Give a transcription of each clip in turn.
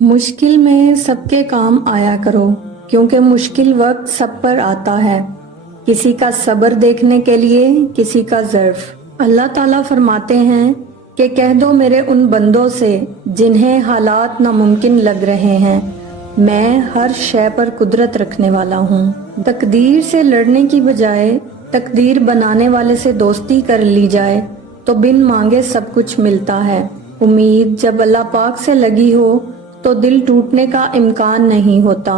मुश्किल में सबके काम आया करो, क्योंकि मुश्किल वक्त सब पर आता है। किसी का सब्र देखने के लिए, किसी का ज़र्फ। अल्लाह ताला फरमाते हैं कि कह दो मेरे उन बंदों से जिन्हें हालात नामुमकिन लग रहे हैं, मैं हर शय पर कुदरत रखने वाला हूँ। तकदीर से लड़ने की बजाय तकदीर बनाने वाले से दोस्ती कर ली जाए तो बिन मांगे सब कुछ मिलता है। उम्मीद जब अल्लाह पाक से लगी हो तो दिल टूटने का इम्कान नहीं होता।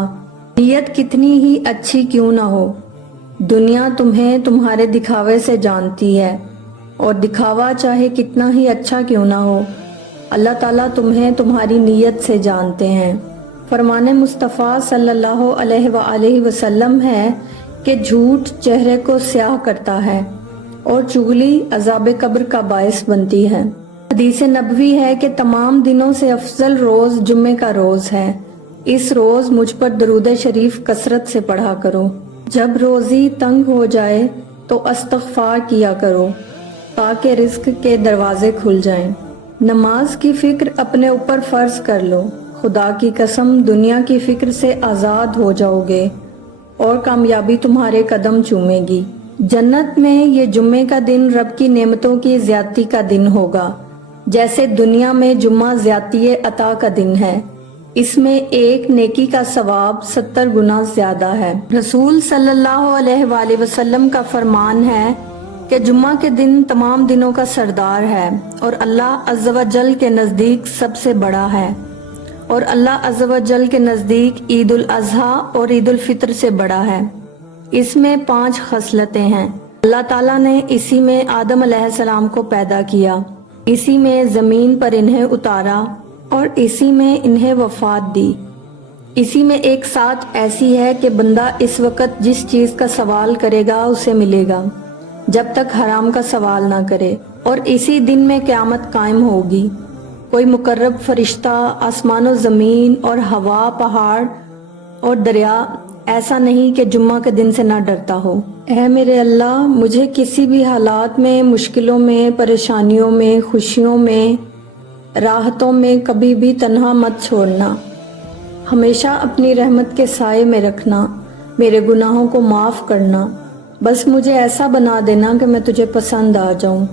नीयत कितनी ही अच्छी क्यों ना हो, दुनिया तुम्हें तुम्हारे दिखावे से जानती है, और दिखावा चाहे कितना ही अच्छा क्यों ना हो, अल्लाह ताला तुम्हें तुम्हारी नीयत से जानते हैं। फरमाने मुस्तफ़ा सल्लल्लाहु अलैहि वसल्लम है कि झूठ चेहरे को स्याह करता है और चुगली अज़ाब कब्र का बायस बनती है। हदीस नबवी है कि तमाम दिनों से अफजल रोज जुम्मे का रोज है। इस रोज मुझ पर दरूद शरीफ कसरत से पढ़ा करो। जब रोजी तंग हो जाए तो अस्तगफार किया करो ताकि रिज्क के दरवाजे खुल जाएं। नमाज की फिक्र अपने ऊपर फर्ज कर लो। खुदा की कसम दुनिया की फिक्र से आज़ाद हो जाओगे और कामयाबी तुम्हारे कदम चूमेगी। जन्नत में ये जुम्मे का दिन रब की नेमतों की ज्यादती का दिन होगा, जैसे दुनिया में जुम्मा ज्यादती अता का दिन है। इसमें एक नेकी का सवाब 70 गुना ज्यादा है। रसूल सल्लल्लाहु अलैहि वसल्लम का फरमान है कि जुम्मा के दिन तमाम दिनों का सरदार है और अल्लाह अज़्ज़ व जल के नज़दीक सबसे बड़ा है, और अल्लाह अज़्ज़ व जल के नज़दीक ईद उल अज़हा और ईद उल फित्र से बड़ा है। इसमें 5 खसलतें हैं। अल्लाह ताला ने इसी में आदम अलैहिस्सलाम को पैदा किया, इसी में ज़मीन पर इन्हें उतारा और इसी में इन्हें वफ़ात दी। इसी में एक साथ ऐसी है कि बंदा इस वक्त जिस चीज़ का सवाल करेगा उसे मिलेगा, जब तक हराम का सवाल ना करे। और इसी दिन में क़यामत कायम होगी। कोई मुकर्रब फरिश्ता आसमान व ज़मीन और हवा, पहाड़ और दरिया ऐसा नहीं कि जुम्मा के दिन से ना डरता हो। ऐ मेरे अल्लाह, मुझे किसी भी हालात में, मुश्किलों में, परेशानियों में, खुशियों में, राहतों में कभी भी तन्हा मत छोड़ना। हमेशा अपनी रहमत के साए में रखना। मेरे गुनाहों को माफ़ करना। बस मुझे ऐसा बना देना कि मैं तुझे पसंद आ जाऊं।